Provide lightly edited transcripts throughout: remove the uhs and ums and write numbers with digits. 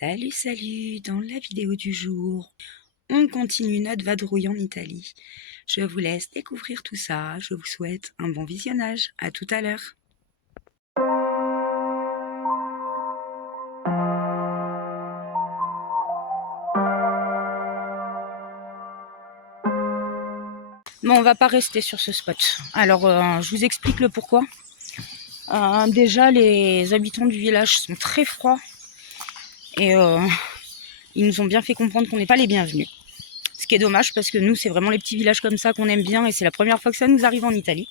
Salut, salut! Dans la vidéo du jour, on continue notre vadrouille en Italie. Je vous laisse découvrir tout ça. Je vous souhaite un bon visionnage. À tout à l'heure. Bon, on va pas rester sur ce spot. Alors, je vous explique le pourquoi. Déjà, les habitants du village sont très froids. Et ils nous ont bien fait comprendre qu'on n'est pas les bienvenus. Ce qui est dommage parce que nous, c'est vraiment les petits villages comme ça qu'on aime bien et c'est la première fois que ça nous arrive en Italie.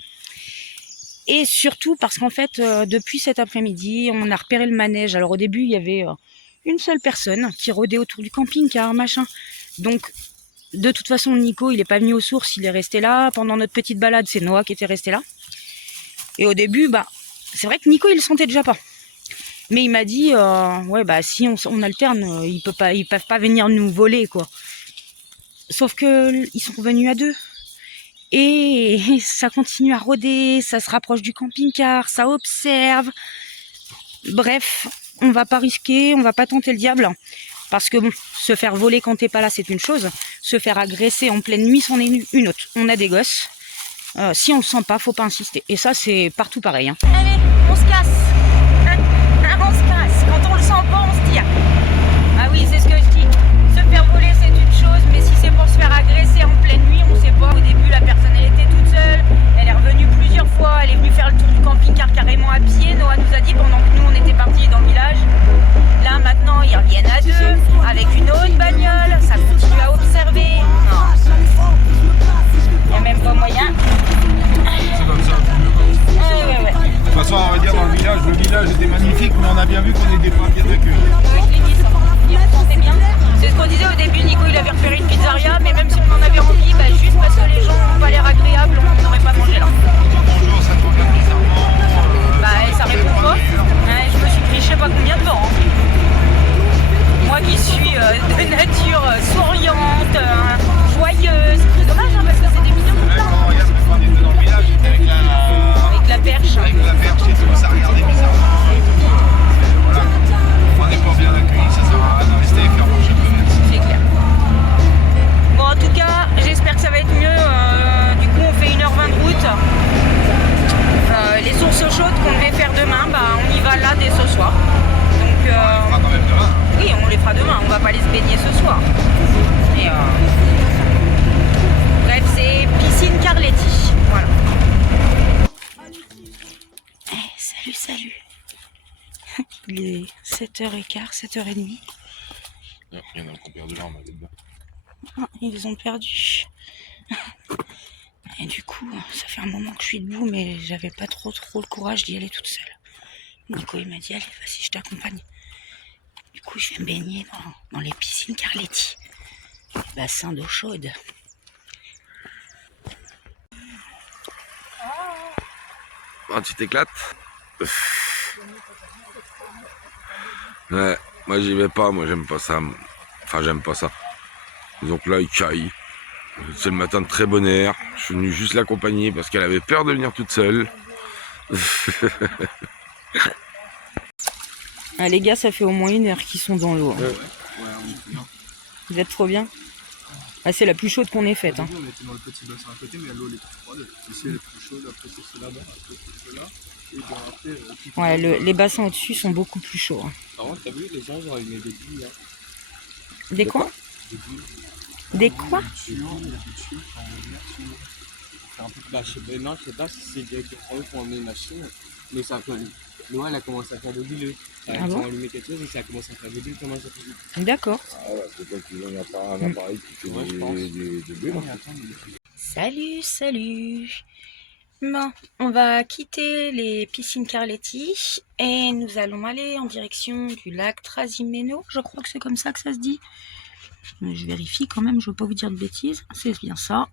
Et surtout parce qu'en fait, depuis cet après-midi, on a repéré le manège. Alors au début, il y avait une seule personne qui rôdait autour du camping-car, machin. Donc, de toute façon, Nico, il n'est pas venu aux sources, il est resté là. Pendant notre petite balade, c'est Noah qui était resté là. Et au début, c'est vrai que Nico, il le sentait déjà pas. Mais il m'a dit, ouais, si on alterne, ils peuvent pas venir nous voler, quoi. Sauf que ils sont revenus à deux. Et ça continue à rôder, ça se rapproche du camping-car, ça observe. Bref, on va pas risquer, on va pas tenter le diable. Parce que bon, se faire voler quand t'es pas là, c'est une chose. Se faire agresser en pleine nuit, c'en est une autre. On a des gosses. Si on le sent pas, faut pas insister. Et ça, c'est partout pareil. Hein. Allez, on se casse. On se casse. Quand on le sent pas, on se tire. Ah oui, c'est ce que je dis. Se faire voler, c'est une chose, mais si c'est pour se faire agresser en pleine nuit, on sait pas. Au début, la personne, elle était toute seule. Elle est revenue plusieurs fois. Elle est venue faire le tour du camping-car carrément à pied. Noah nous a dit pendant que nous, on était partis dans le village. Là, maintenant, ils reviennent à deux, avec une autre bagnole. Ça continue à observer. Non. Il n'y a même pas moyen. C'est comme ça. Ouais. De toute façon, on va dire dans le village était magnifique, mais on a bien vu qu'on n'était pas bien accueillis. Oui, je l'ai dit ça. Il ressentait bien. C'est ce qu'on disait au début, Nico, il avait repéré une pizzeria, mais même si on en avait envie, juste parce que les gens n'ont pas l'air agréables, on n'aurait pas mangé là. Bonjour, ça te regarde bizarrement. Ça répond pas. Je me suis pris je sais pas combien de temps. Moi qui suis de nature souriante, joyeuse. C'est dommage parce que c'était mignon. Regarde, on était dans le village Avec la perche. Avec la perche et tout, ça regardait bizarrement. Voilà. On n'est pas bien accueillis, ça sert à rien de rester et faire marcher le commerce. C'est clair. Bon, en tout cas, j'espère que ça va être mieux. Du coup, on fait 1h20 de route. Les sources chaudes qu'on devait faire demain, on y va là dès ce soir. Donc, On le fera quand même demain. oui, on les fera demain. On va pas aller se baigner ce soir. Et, bref, c'est piscine Carletti. Voilà. Salut. Il est 7h15, 7h30. Il y en a qui ont perdu l'arme avec dedans. Ah, ils ont perdu. Et du coup, ça fait un moment que je suis debout, mais j'avais pas trop le courage d'y aller toute seule. Nico, il m'a dit, allez, vas-y, je t'accompagne. Du coup, je vais me baigner dans les piscines Carletti. Les bassins d'eau chaude. Ah, tu t'éclates? Ouais, moi j'y vais pas, moi j'aime pas ça. Enfin, j'aime pas ça. Donc là, il caille. C'est le matin de très bonne air. Je suis venu juste l'accompagner parce qu'elle avait peur de venir toute seule. Ah, les gars, ça fait au moins 1 heure qu'ils sont dans l'eau. Vous êtes trop bien. C'est la plus chaude qu'on ait faite. On était dans le petit bassin à côté, mais l'eau elle est plus froide. Ici elle est plus chaude, après c'est là-bas, après c'est cela. Et bon, après, Les bassins au-dessus sont beaucoup plus chauds. Hein. Par contre, t'as vu, les gens genre ils mettent des billes. Des quoi? Des quoi? Des billes, dessus, quand on vient dessus. C'est un peu, non, je sais pas si c'est directement eux qui ont emmené une machine, mais ça colle. L'eau elle a commencé à faire des bulles. Ah bon? Ils ont allumé quelque chose et ça a commencé à faire des bulles, comment ça fait? D'accord. Ah ouais, c'est toi qui as un appareil qui fait des bulles. Salut. Bon, on va quitter les piscines Carletti et nous allons aller en direction du lac Trasimeno. Je crois que c'est comme ça que ça se dit. Mais je vérifie quand même, je ne veux pas vous dire de bêtises. C'est bien ça.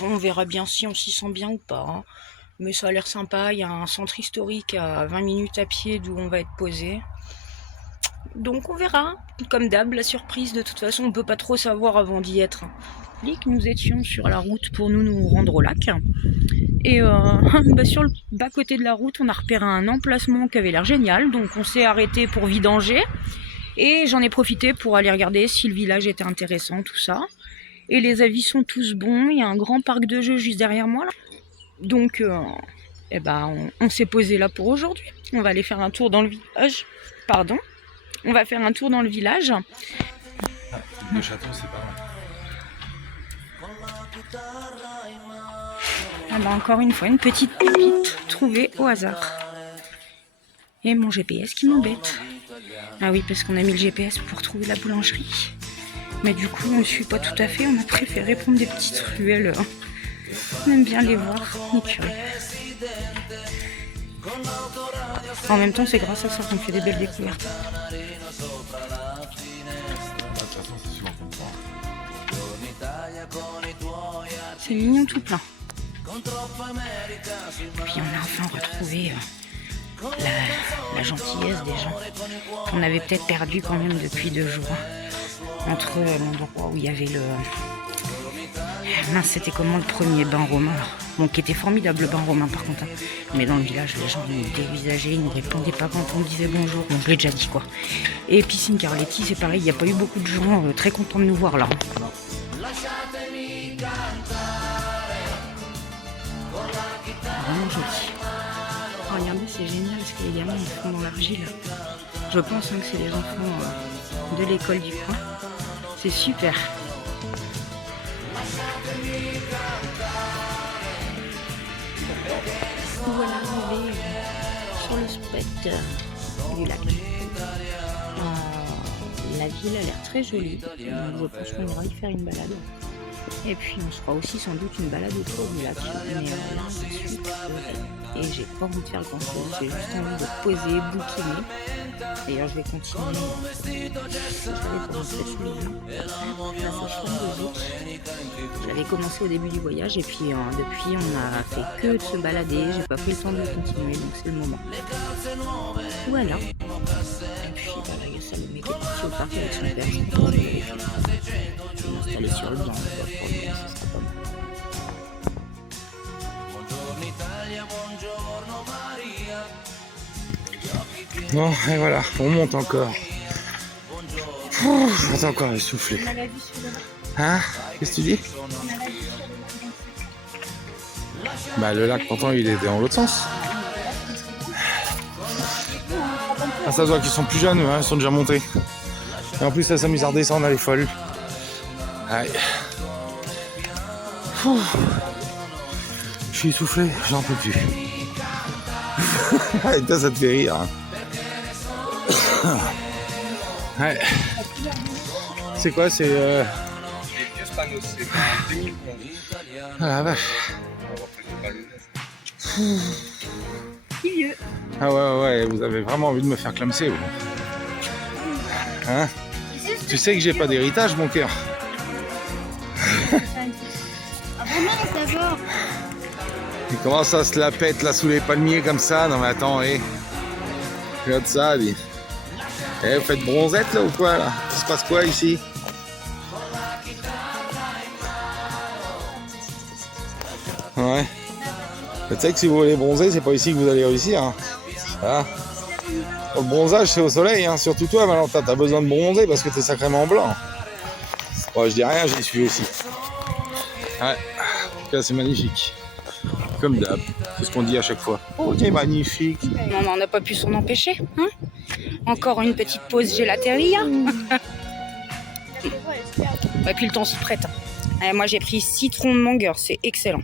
On verra bien si on s'y sent bien ou pas. Hein. Mais ça a l'air sympa. Il y a un centre historique à 20 minutes à pied d'où on va être posé. Donc on verra. Comme d'hab, la surprise, de toute façon, on ne peut pas trop savoir avant d'y être. Nous étions sur la route pour nous rendre au lac. Et sur le bas-côté de la route, on a repéré un emplacement qui avait l'air génial. Donc on s'est arrêté pour vidanger. Et j'en ai profité pour aller regarder si le village était intéressant, tout ça. Et les avis sont tous bons. Il y a un grand parc de jeux juste derrière moi, là. Donc, on s'est posé là pour aujourd'hui. On va aller faire un tour dans le village. Pardon. On va faire un tour dans le village. Le château, c'est pas mal. Encore une fois, une petite pépite trouvée au hasard. Et mon GPS qui m'embête. Ah oui, parce qu'on a mis le GPS pour trouver la boulangerie. Mais du coup, on ne suit pas tout à fait. On a préféré prendre des petites ruelles. On aime bien les voir. En même temps, c'est grâce à ça qu'on fait des belles découvertes. C'est mignon tout plein. Puis on a enfin retrouvé la gentillesse des gens qu'on avait peut-être perdu quand même depuis 2 jours. Entre l'endroit où il y avait le... Mince, c'était comment le premier bain romain là. Bon, qui était formidable le bain romain par contre. Hein. Mais dans le village, les gens nous dévisageaient, ils ne répondaient pas quand on disait bonjour. Bon, je l'ai déjà dit quoi. Et Piscine Carletti, c'est pareil, il n'y a pas eu beaucoup de gens très contents de nous voir là. Vraiment joli. Oh, regardez, c'est génial ce que les gamins ils font dans l'argile. Je pense que c'est les enfants de l'école du coin. C'est super. Voilà, arrivé sur le spot du lac. La ville a l'air très jolie. Je pense qu'on ira y faire une balade. Et puis on se fera aussi sans doute une balade autour du lac. Mais là, je suis crevé. Et j'ai pas envie de faire grand chose. J'ai juste envie de poser, bouquiner. D'ailleurs, je vais continuer. J'avais commencé au début du voyage et puis depuis on a fait que de se balader. J'ai pas pris le temps de continuer, donc c'est le moment. Voilà. Et puis il y a Salomé qui est parti au parc avec son père. Je vais m'installer sur le banc. Pour lui, ça sera pas mal. Bon, et voilà, on monte encore. Je suis encore essoufflé. Hein? Qu'est-ce que tu dis? Bah le lac, pourtant, il était dans l'autre sens. Ah, ça se voit qu'ils sont plus jeunes, hein, ils sont déjà montés. Et en plus, ça s'amuse à redescendre, elle est folle. Allez. Je suis essoufflé, j'en peux plus. Et toi, ça te fait rire. Hein. Ouais. C'est quoi? C'est ah la vache. Ah ouais, vous avez vraiment envie de me faire clamser, vous. Hein? Tu sais que j'ai pas d'héritage, mon cœur. Il commence à se la pète là sous les palmiers comme ça. Non mais attends, regarde ça, dis. Vous faites bronzette là ou quoi là? Il se passe quoi ici? Ouais. Tu sais que si vous voulez bronzer, c'est pas ici que vous allez réussir. Hein. Voilà. Le bronzage c'est au soleil, hein. Surtout toi Valentin, t'as besoin de bronzer parce que t'es sacrément blanc. Bon, je dis rien, j'y suis aussi. Ouais. En tout cas c'est magnifique. Comme d'hab, c'est ce qu'on dit à chaque fois. Oh, c'est magnifique. Non, mais on n'a pas pu s'en empêcher. Hein, encore une petite pause gélateria. Et puis le temps s'y prête. Et moi j'ai pris citron de mangueur, c'est excellent.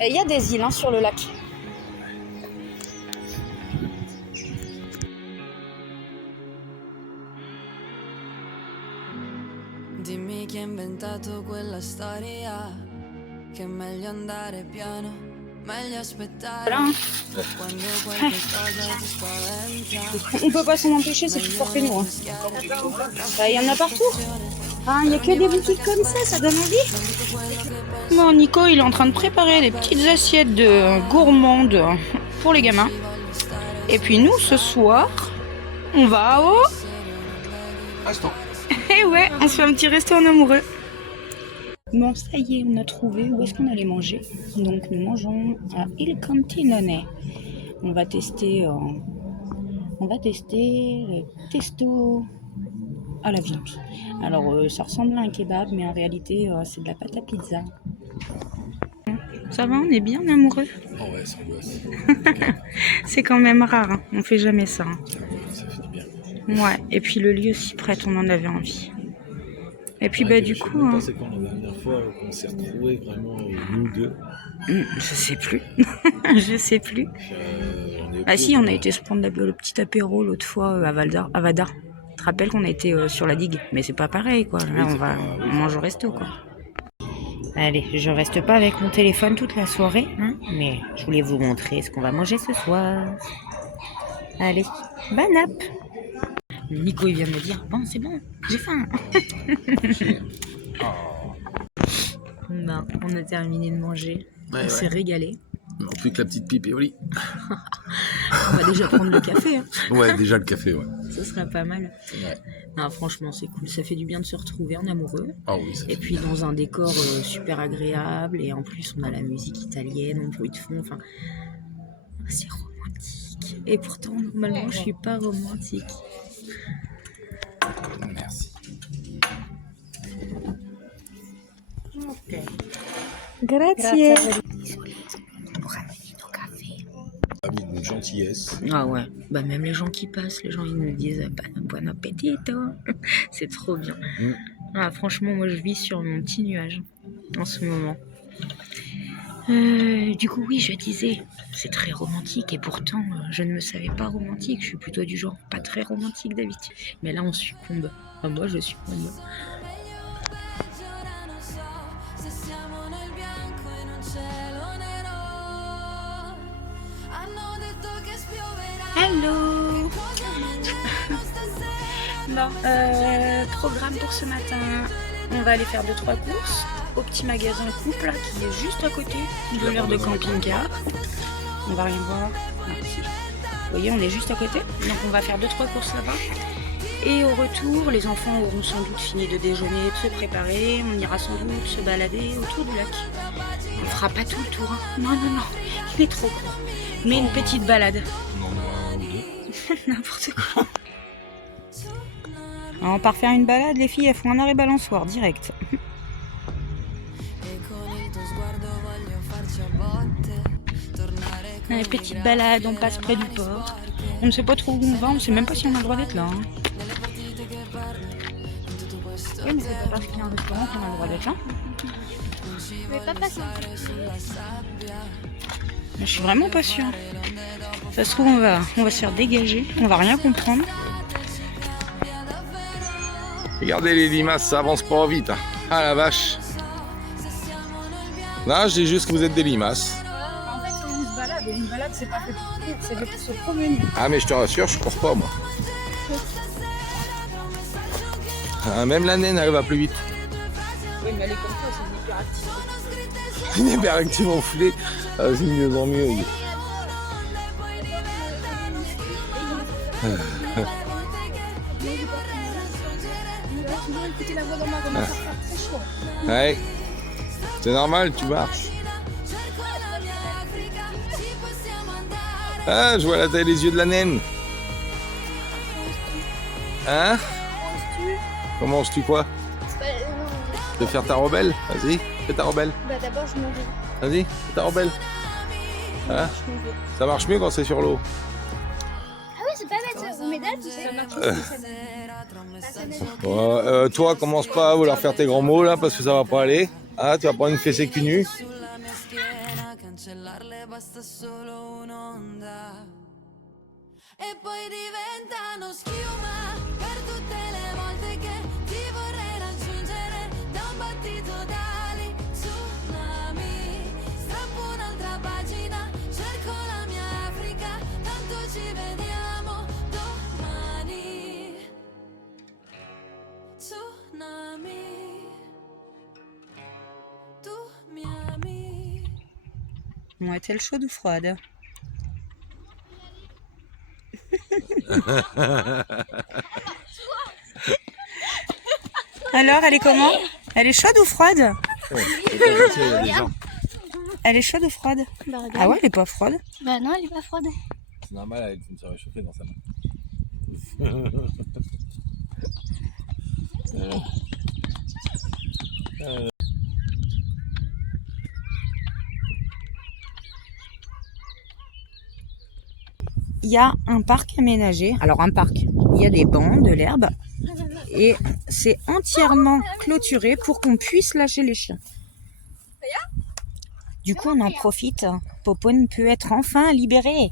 Il y a des îles sur le lac. Dimmi chi ha inventato quella storia, che è meglio andare piano, meglio aspettare quando qualcosa ti spaventa. On peut pas s'en empêcher, c'est plus fort que nous. Il y en a partout. Il n'y a que des boutiques comme ça donne envie. Bon, Nico, il est en train de préparer des petites assiettes de gourmandes pour les gamins. Et puis nous, ce soir, on va au... Restons. Eh ouais, on se fait un petit resto en amoureux. Bon, ça y est, on a trouvé où est-ce qu'on allait manger. Donc, nous mangeons à Il Cantinone. On va tester le testo à la viande. Alors, ça ressemble à un kebab, mais en réalité, c'est de la pâte à pizza. Ça va, on est bien amoureux. Oh ouais, c'est angoisse. C'est quand même rare, hein. On fait jamais ça. Hein. Ça fait du bien. Ouais, et puis le lieu s'y prête, on en avait envie. Et puis du coup... Je sais pas, c'est quand la dernière fois qu'on s'est retrouvés vraiment nous deux. Je sais plus. Je sais plus. Ah si, on a été se prendre le petit apéro l'autre fois à Vada. Tu te rappelles qu'on a été sur la digue? Mais c'est pas pareil, quoi. Là, on mange au resto, quoi. Allez, je reste pas avec mon téléphone toute la soirée, hein, mais je voulais vous montrer ce qu'on va manger ce soir. Allez, bonne app. Nico, il vient de me dire, bon, c'est bon, j'ai faim. Ben, on a terminé de manger, on s'est régalé. Non, plus que la petite pipe et au lit. On va déjà prendre le café. Hein. Ouais, déjà le café, ouais. Ça serait pas mal. Ouais. Non, franchement, c'est cool. Ça fait du bien de se retrouver en amoureux. Ah oui, ça et puis dans un décor super agréable. Et en plus, on a la musique italienne, en bruit de fond. Enfin, c'est romantique. Et pourtant, normalement, je suis pas romantique. Merci. Ok. Grazie. Une gentillesse. Ah ouais, bah même les gens qui passent, les gens ils nous disent bon appétito. C'est trop bien. Ah, franchement, moi je vis sur mon petit nuage en ce moment. Du coup, oui, je disais, c'est très romantique et pourtant je ne me savais pas romantique. Je suis plutôt du genre pas très romantique d'habitude. Mais là, on succombe. Enfin, moi, je succombe. Hello. Bon, programme pour ce matin. On va aller faire 2-3 courses au petit magasin couple là, qui est juste à côté de l'aire de camping-car. On va rien voir. Non, si. Vous voyez, on est juste à côté. Donc on va faire 2-3 courses là-bas. Et au retour, les enfants auront sans doute fini de déjeuner, de se préparer. On ira sans doute se balader autour du lac. On fera pas tout le tour. Hein. Non, il est trop court. Mais une petite balade. N'importe quoi. On part faire une balade, les filles elles font un arrêt balançoire direct. Allez, petite balade, on passe près du port. On ne sait pas trop où on va, on ne sait même pas si on a le droit d'être là. Hein. Oui, mais c'est pas parce qu'il y a un restaurant qu'on a le droit d'être là. Mais pas passer. Je suis vraiment pas sûre. Ça se trouve, on va se faire dégager, on va rien comprendre. Regardez les limaces, ça avance pas vite. Hein. Ah la vache. Non, je dis juste que vous êtes des limaces. En fait, on se balade, et une balade, c'est pas fait pour courir, c'est fait pour se promener. Ah, mais je te rassure, je cours pas, moi. Ah, même la naine, elle va plus vite. Oui, mais elle est comme ça, c'est une hyperactive. Une hyperactive enflée, c'est mieux en mieux. Ouais, c'est normal, tu marches. Ah, je vois la taille des yeux de la naine. Hein? Comment manges-tu quoi? De faire ta robelle? Vas-y, fais ta robelle. Bah d'abord je mange. Vas-y, fais ta robelle. Hein? Ça marche mieux quand c'est sur l'eau. Ah oui, c'est pas bête ça. Au médaille, tu sais. Ça marche Toi, commence pas à vouloir faire tes grands mots là parce que ça va pas aller. Ah, tu vas prendre une fessée cul nu. Bon, est-elle chaude ou froide? Alors, elle est comment? Elle est chaude ou froide? Il y a des gens. Elle est chaude ou froide? Bah, regarde. Ah ouais, elle est pas froide. Bah non, elle est pas froide. C'est normal, elle se réchauffer dans sa main. Il y a un parc aménagé. Alors un parc, il y a des bancs, de l'herbe. Et c'est entièrement clôturé pour qu'on puisse lâcher les chiens. Du coup, on en profite. Popone peut être enfin libéré.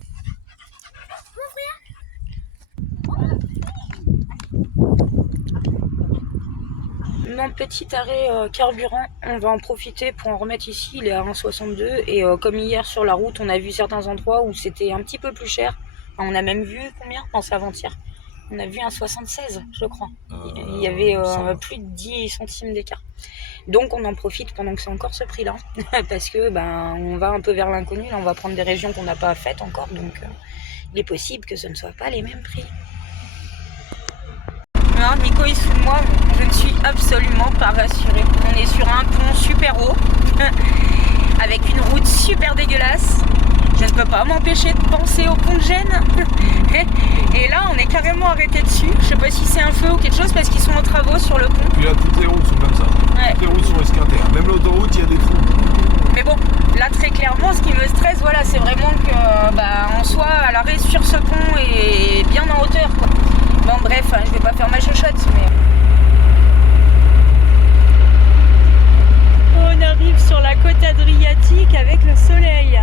Mon petit arrêt carburant, on va en profiter pour en remettre ici. Il est à 1,62 et comme hier sur la route, on a vu certains endroits où c'était un petit peu plus cher. Enfin, on a même vu combien? Je pense avant-hier. On a vu 1,76, je crois. Il y avait plus de 10 centimes d'écart. Donc on en profite pendant que c'est encore ce prix-là, parce que on va un peu vers l'inconnu. Là, on va prendre des régions qu'on n'a pas faites encore, donc il est possible que ce ne soit pas les mêmes prix. Alors, Nico il se fout de moi, je ne suis absolument pas rassurée. On est sur un pont super haut, avec une route super dégueulasse. Je ne peux pas m'empêcher de penser au pont de Gênes. Et là, on est carrément arrêté dessus. Je sais pas si c'est un feu ou quelque chose parce qu'ils sont en travaux sur le pont. Puis là, toutes les routes sont comme ça. Ouais. Toutes les routes sont esquintées. Même l'autoroute, il y a des trous. Mais bon, là très clairement, ce qui me stresse, voilà, c'est vraiment que on soit à l'arrêt sur ce pont et bien en hauteur, quoi. Bon, bref, je vais pas faire ma chochotte, mais on arrive sur la côte adriatique avec le soleil.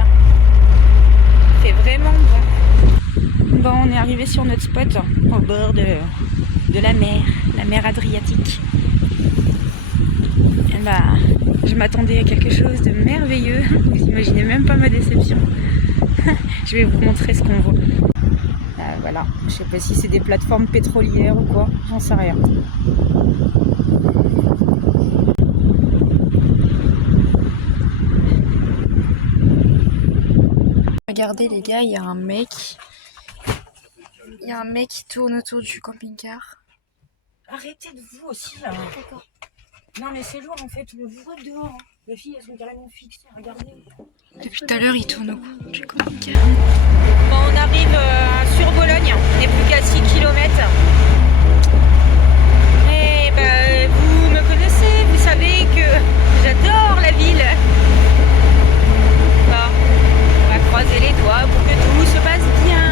C'est vraiment bon. Bon, on est arrivé sur notre spot au bord de la mer Adriatique. Et je m'attendais à quelque chose de merveilleux. Vous imaginez même pas ma déception. Je vais vous montrer ce qu'on voit. Voilà, je sais pas si c'est des plateformes pétrolières ou quoi, j'en sais rien. Regardez les gars, il y a un mec qui tourne autour du camping-car. Arrêtez de vous aussi là. Non mais c'est lourd en fait, on le voit dehors. Hein. Les filles elles sont carrément fixées, regardez. Depuis tout à l'heure, il tourne autour du camping-car. Bon, on arrive sur Bologne, on n'est plus qu'à 6 km. Et vous me connaissez, vous savez que j'adore la ville. Bon, on va croiser les doigts pour que tout se passe bien.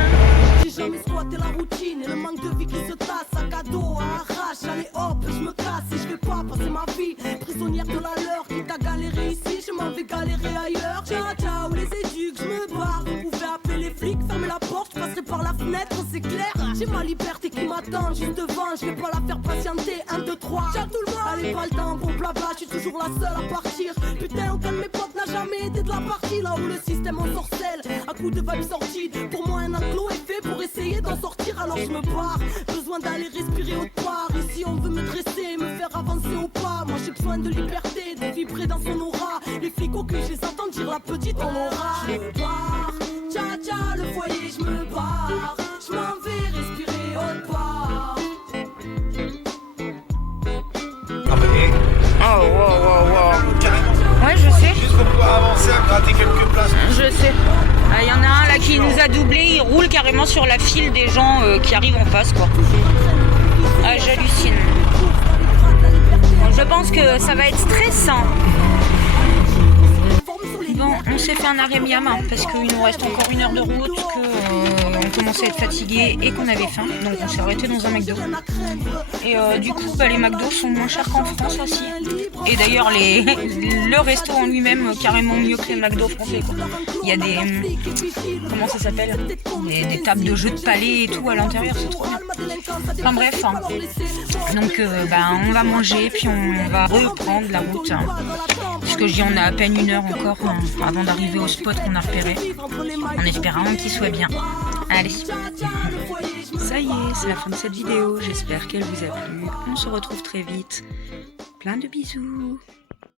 J'ai jamais squatté la routine et le manque de vie qui se tasse. Sac à dos, à arrache, allez hop, je me casse et je vais pas passer ma vie prisonnière de la leur. Qui t'a galéré ici, je m'en vais galérer ailleurs. Ciao, ciao, les éduques, je me barre. Vous pouvez appeler les flics, fermez la porte, je passerai par la fenêtre, c'est clair. J'ai ma liberté qui m'attend juste devant, je vais pas la faire patienter. 1, 2, 3, ciao tout le monde. Allez, pas le temps pour blabla, je suis toujours la seule à partir. Putain, aucun de mes potes n'a jamais été de la partie. Là où le système ensorcelle, à coups de vibes sorties. Pour moi, un enclos est fait pour essayer d'en sortir, alors je me barre. Besoin d'aller respirer autre part. Ici, on veut me dresser, me faire avancer au pas. Moi, j'ai besoin de liberté, de vibrer dans son aura. Les flics au cul, je les entends dire la petite on aura. Je me barre, tcha tcha, le foyer, je me barre. Je m'en vais respirer autre part. Ah mais, Oh, wow. carrément. Ouais, je sais. Juste pour pouvoir avancer, à gratter quelques places. Je sais. Il y en a un là qui nous a doublé, il roule carrément sur la file des gens qui arrivent en face, quoi. Ah, j'hallucine. Bon, je pense que ça va être stressant. Bon, on s'est fait un arrêt miam parce qu'il nous reste encore 1 heure de route, qu'on commençait à être fatigué et qu'on avait faim. Donc on s'est arrêté dans un McDo. Et du coup, les McDo sont moins chers qu'en France aussi. Et d'ailleurs, le resto en lui-même, carrément mieux que les McDo français, quoi. Il y a des... comment ça s'appelle, des tables de jeux de palais et tout à l'intérieur, c'est trop bien. Enfin bref, hein. Donc on va manger, puis on va reprendre la route. Hein. Puisque je dis, on a à peine 1 heure encore avant d'arriver au spot qu'on a repéré. En espérant qu'il soit bien. Allez. Ça y est, c'est la fin de cette vidéo. J'espère qu'elle vous a plu. On se retrouve très vite. Plein de bisous.